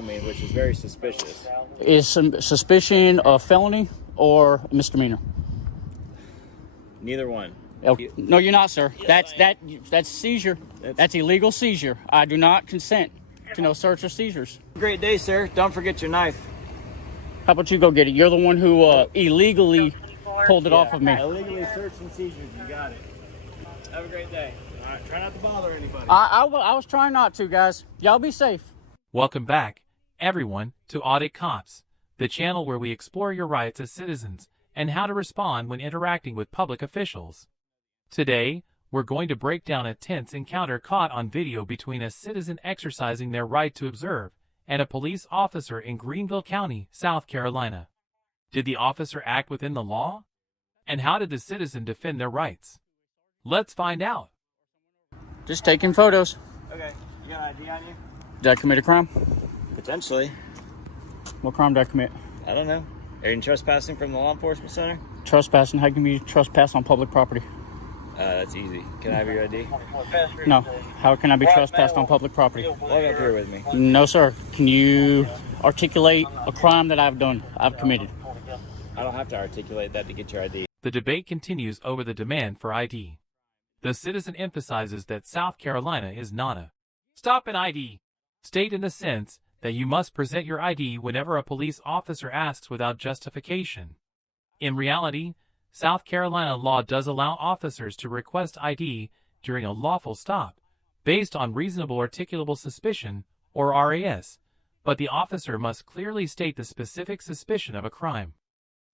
filming, which is very suspicious. Is some suspicion of felony or misdemeanor? Neither one. No, you're not, sir. That's seizure. That's illegal seizure. I do not consent to no search or seizures. Great day, sir. Don't forget your knife. How about you go get it? You're the one who illegally pulled it off of me. Illegally search and seizures. You got it. Have a great day. All right, try not to bother anybody. I was trying not to, guys. Y'all be safe. Welcome back, everyone, to Audit Cops, the channel where we explore your rights as citizens and how to respond when interacting with public officials. Today, we're going to break down a tense encounter caught on video between a citizen exercising their right to observe and a police officer in Greenville County, South Carolina. Did the officer act within the law? And how did the citizen defend their rights? Let's find out. Just taking photos. Okay, you got ID on you? Did I commit a crime? Potentially. What crime did I commit? I don't know. Are you trespassing from the law enforcement center? Trespassing. How can you trespass on public property? That's easy. Can I have your ID? No. How can I be trespassed on public property? Walk up here with me. No, sir. Can you articulate a crime that I've committed? I don't have to articulate that to get your ID. The debate continues over the demand for ID. The citizen emphasizes that South Carolina is not a stop and ID state in the sense that you must present your ID whenever a police officer asks without justification. In reality, South Carolina law does allow officers to request ID during a lawful stop, based on reasonable articulable suspicion, or RAS, but the officer must clearly state the specific suspicion of a crime.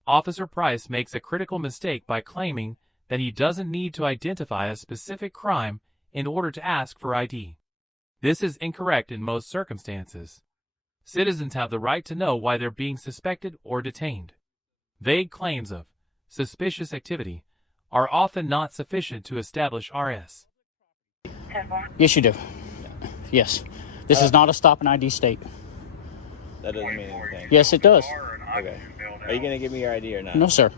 Officer Price makes a critical mistake by claiming that he doesn't need to identify a specific crime in order to ask for ID. This is incorrect in most circumstances. Citizens have the right to know why they're being suspected or detained. Vague claims of suspicious activity are often not sufficient to establish RS. Yes, you do. Yes. This is not a stop and ID state. That doesn't mean anything. Yes, it does. Okay. Are you going to give me your ID or not? No, sir.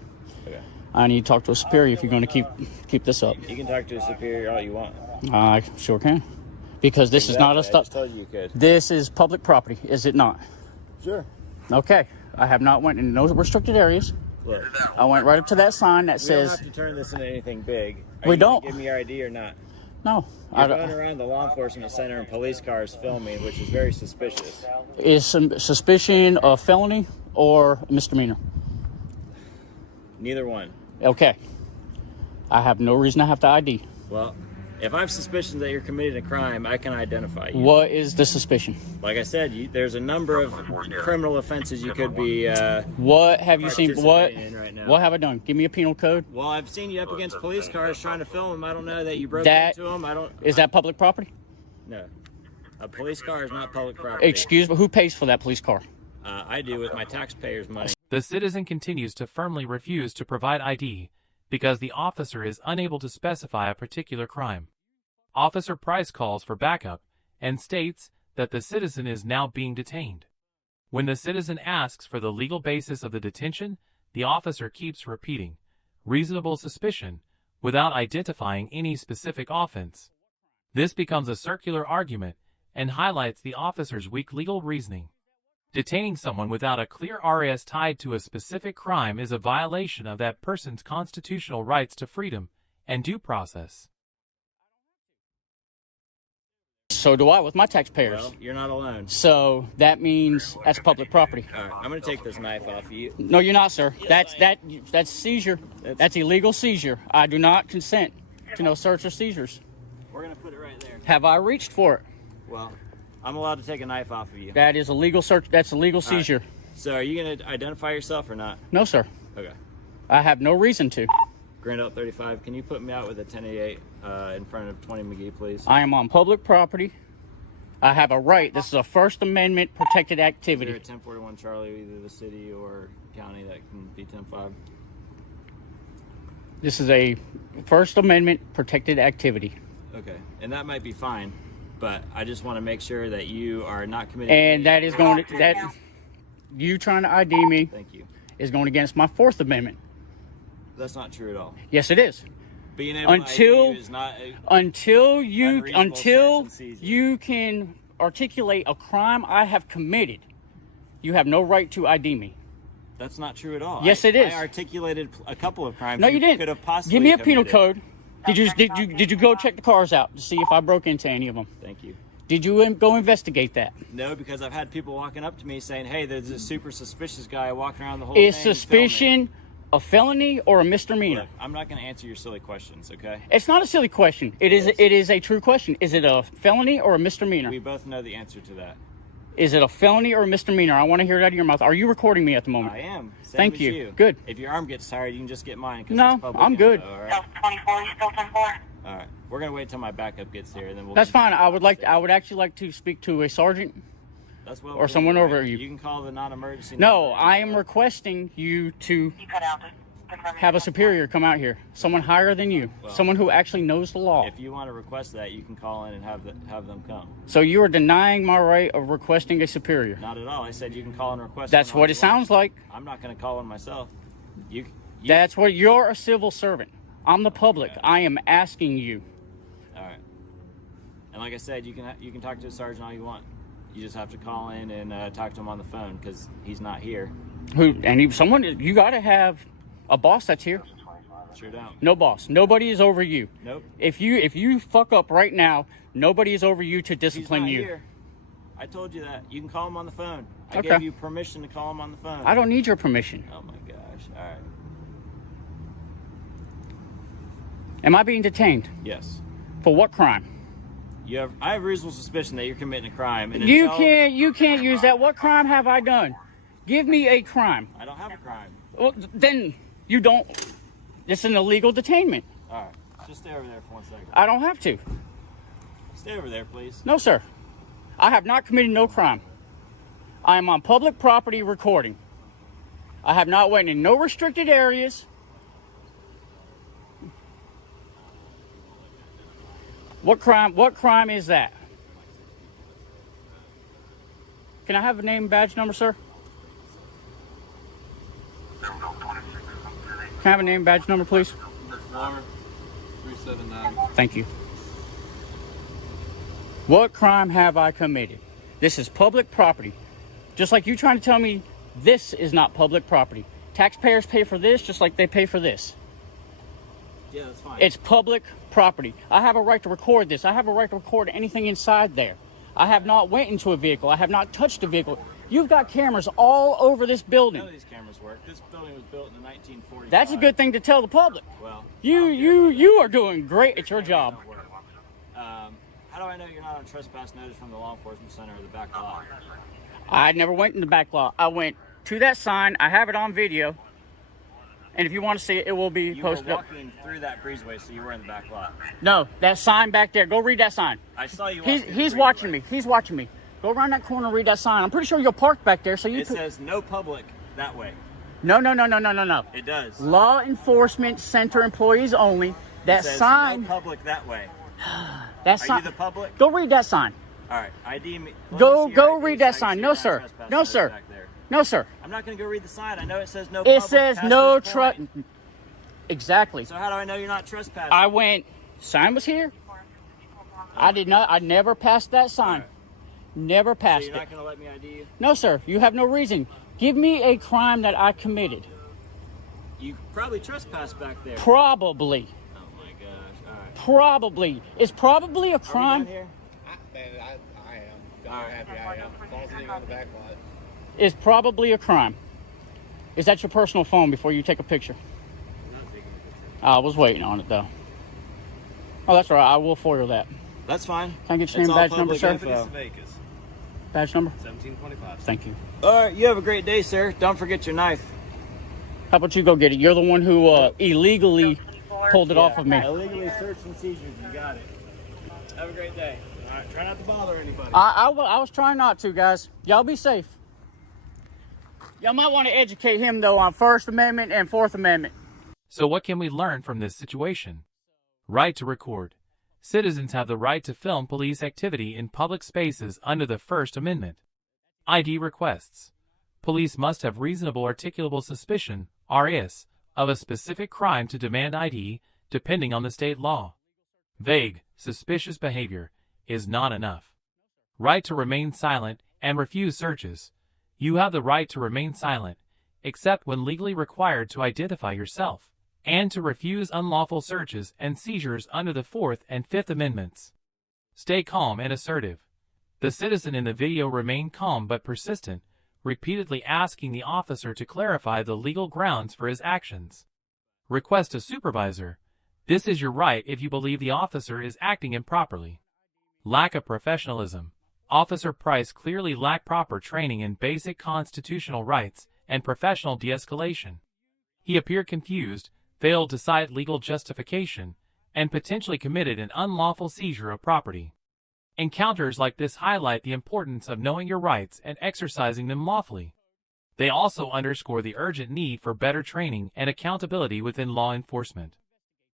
Okay. I need to talk to a superior if you're going to keep this up. You can talk to a superior all you want. I sure can. Because this is not a stop. I just told you could. This is public property, is it not? Sure. Okay. I have not went in no restricted areas. Look. I went right up to that sign that says... We don't have to turn this into anything big. Are we you don't. Give me your ID or not? No. You're going around the law enforcement center in police cars filming, which is very suspicious. Is some suspicion of felony or misdemeanor? Neither one. Okay. I have no reason to have to ID. Well, if I have suspicions that you're committing a crime, I can identify you. What is the suspicion? Like I said, there's a number of criminal offenses you could be what have you seen? What right now. What have I done? Give me a penal code. Well, I've seen you up against police cars trying to film them. I don't know that you broke into them. Is that public property? No. A police car is not public property. Excuse me, who pays for that police car? I do with my taxpayers' money. The citizen continues to firmly refuse to provide ID because the officer is unable to specify a particular crime. Officer Price calls for backup and states that the citizen is now being detained. When the citizen asks for the legal basis of the detention, the officer keeps repeating, reasonable suspicion, without identifying any specific offense. This becomes a circular argument and highlights the officer's weak legal reasoning. Detaining someone without a clear RS tied to a specific crime is a violation of that person's constitutional rights to freedom and due process. So do I with my taxpayers. Well, you're not alone. So that means that's public property. All right, I'm going to take this knife off of you. No, you're not, sir. That's seizure. That's illegal seizure. I do not consent to no search or seizures. We're going to put it right there. Have I reached for it? Well, I'm allowed to take a knife off of you. That is a legal search. That's a legal seizure. Right. So are you going to identify yourself or not? No, sir. Okay. I have no reason to. Grand Out 35, can you put me out with a 1088 in front of 20 McGee, please? I am on public property. I have a right. This is a First Amendment protected activity. Is there a 1041 Charlie, either the city or county, that can be 10-5? This is a First Amendment protected activity. Okay, and that might be fine, but I just want to make sure that you are not committing. And that is going to, that you trying to ID me. Thank you. Is going against my Fourth Amendment. That's not true at all. Yes, it is. Being able to ID you is not until you can articulate a crime I have committed, you have no right to ID me. That's not true at all. Yes, it is. I articulated a couple of crimes. No, you didn't. Could have possibly Give me a penal committed. code. Did you go check the cars out to see if I broke into any of them? Thank you. Did you go investigate that? No, because I've had people walking up to me saying, "Hey, there's a super suspicious guy walking around the whole Is thing." suspicion a felony or a misdemeanor? Look, I'm not going to answer your silly questions, okay? It's not a silly question. It is a true question. Is it a felony or a misdemeanor? We both know the answer to that. Is it a felony or a misdemeanor? I want to hear it out of your mouth. Are you recording me at the moment? I am. Same Thank as you. Good. If your arm gets tired, you can just get mine. 'Cause No, it's public I'm good. info, all right? 24, you still 24? All right. We're going to wait till my backup gets here, and then we'll... That's fine. continue I would actually like to speak to a sergeant. That's what or we'll do, someone all over right? you. You can call the non-emergency No, number. I am requesting you to You cut out. have a superior come out here. Someone higher than you. Well, someone who actually knows the law. If you want to request that, you can call in and have them come. So you are denying my right of requesting a superior. Not at all. I said you can call and request. That's one what all it you sounds want. like. I'm not going to call one myself. You That's what you're a civil servant. I'm the public. Okay. I am asking you. All right. And like I said, you can talk to a sergeant all you want. You just have to call in and talk to him on the phone because he's not here. You got to have a boss that's here. Sure don't. No boss. Nobody is over you. Nope. If you fuck up right now, nobody is over you to He's discipline not you. here. I told you that. You can call him on the phone. I Okay. gave you permission to call him on the phone. I don't need your permission. Oh my gosh. All right. Am I being detained? Yes. For what crime? I have reasonable suspicion that you're committing a crime. And You until- can't use that. What crime have I done? Give me a crime. I don't have a crime. Well, then you don't. It's an illegal detainment. All right. Just stay over there for 1 second. I don't have to. Stay over there, please. No, sir. I have not committed no crime. I am on public property recording. I have not went in no restricted areas. What crime is that? Can I have a name and badge number, sir? Can I have a name and badge number, please? 379. Thank you. What crime have I committed? This is public property. Just like you trying to tell me this is not public property. Taxpayers pay for this just like they pay for this. Yeah, that's fine. It's public property. I have a right to record this. I have a right to record anything inside there. I have not went into a vehicle. I have not touched a vehicle. You've got cameras all over this building. None of these cameras work. This building was built in the 1940s. That's a good thing to tell the public. Well, You are doing great at your job. How do I know you're not on trespass notice from the law enforcement center or the back lot? I never went in the back lot. I went to that sign. I have it on video. And if you want to see it, it will be You posted were up. walking through that breezeway, so you were in the back lot. No, that sign back there. Go read that sign. I saw you. He's watching me. He's watching me. Go around that corner and read that sign. I'm pretty sure you're parked back there, so you It says no public that way. No. It does. Law enforcement center employees only. That It says sign. no public that way. That Are sign. you the public? Go read that sign. All right, ID me. Let Go me see your ID read so that I can sign. see No, your sir. non-trespass No, notice sir. back there. No, sir. I'm not going to go read the sign. I know it says no It public. says past no this truck. point. Exactly. So how do I know you're not trespassing? I went. Sign was here. I did not. I never passed that sign. Alright. Never So passed you're it. not going to let me ID you? No, sir. You have no reason. Give me a crime that I committed. You probably trespassed back there. Probably. Oh my gosh. All right. Probably. Is probably a Are we crime? done here? I am. All right. Happy I am. Falls on the back lot. Is probably a crime. Is that your personal phone before you take a picture? I'm not taking a picture. I was waiting on it though. Oh, that's all right. I will foil that. That's fine. Can I get your It's name, all badge number, public sir? info. Vegas. Badge number? 1725. Thank you. All right, you have a great day, sir. Don't forget your knife. How about you go get it? You're the one who illegally pulled it off of me. Illegally search and seizures. You got it. Have a great day. All right, try not to bother anybody. I was trying not to, guys. Y'all be safe. Y'all might want to educate him, though, on First Amendment and Fourth Amendment. So what can we learn from this situation? Right to record. Citizens have the right to film police activity in public spaces under the First Amendment. ID requests. Police must have reasonable articulable suspicion, RS, of a specific crime to demand ID, depending on the state law. Vague, suspicious behavior is not enough. Right to remain silent and refuse searches. You have the right to remain silent, except when legally required to identify yourself, and to refuse unlawful searches and seizures under the 4th and 5th Amendments. Stay calm and assertive. The citizen in the video remained calm but persistent, repeatedly asking the officer to clarify the legal grounds for his actions. Request a supervisor. This is your right if you believe the officer is acting improperly. Lack of professionalism. Officer Price clearly lacked proper training in basic constitutional rights and professional de-escalation. He appeared confused, failed to cite legal justification, and potentially committed an unlawful seizure of property. Encounters like this highlight the importance of knowing your rights and exercising them lawfully. They also underscore the urgent need for better training and accountability within law enforcement.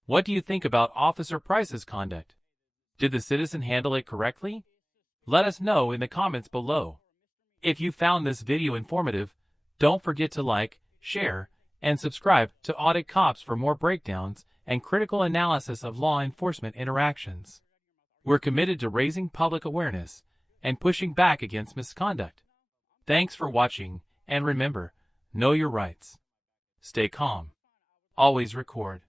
What do you think about Officer Price's conduct? Did the citizen handle it correctly? Let us know in the comments below. If you found this video informative, don't forget to like, share, and subscribe to Audit Cops for more breakdowns and critical analysis of law enforcement interactions. We're committed to raising public awareness and pushing back against misconduct. Thanks for watching, and remember, know your rights. Stay calm. Always record.